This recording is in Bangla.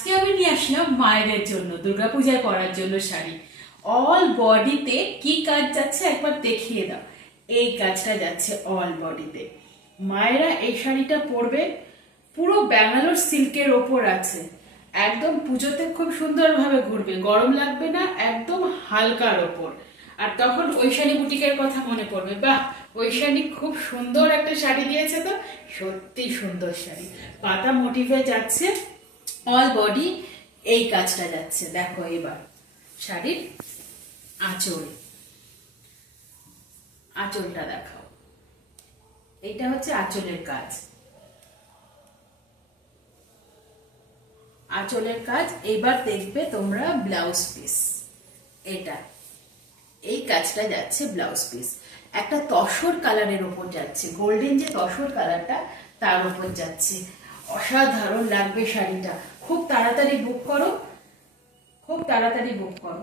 আজকে আমি নিয়ে আসলাম মায়েদের জন্য দুর্গাপূজায় পরার জন্য শাড়ি। অল বডিতে কি কাজ যাচ্ছে একবার দেখিয়ে দাও। এই কাজটা যাচ্ছে অল বডিতে। মায়েরা এই শাড়িটা পরবে, পুরো ব্যাঙ্গালোর সিল্কের ওপর আছে। একদম পুজোতে খুব সুন্দরভাবে ঘুরবে, গরম লাগবে না, একদম হালকার ওপর। আর তখন ঐশানী বুটিকের কথা মনে পড়বে, বাহ ঐশানী খুব সুন্দর একটা শাড়ি দিয়েছে, তো সত্যি সুন্দর শাড়ি। পাতা মোটিভে যাচ্ছে, অল বডি এই কাজটা যাচ্ছে। দেখো এবার শাড়ির আঁচল, আঁচলটা দেখাও। এইটা হচ্ছে আঁচলের কাজ, আঁচলের কাজ। এবার দেখবে তোমরা ব্লাউজ পিস, এটা এই কাজটা যাচ্ছে ব্লাউজ পিস। একটা তসর কালারের ওপর যাচ্ছে, গোল্ডেন যে তসর কালারটা তার উপর যাচ্ছে। অসাধারণ লাগবে শাড়িটা। খুব তাড়াতাড়ি বুক করো, খুব তাড়াতাড়ি বুক করো।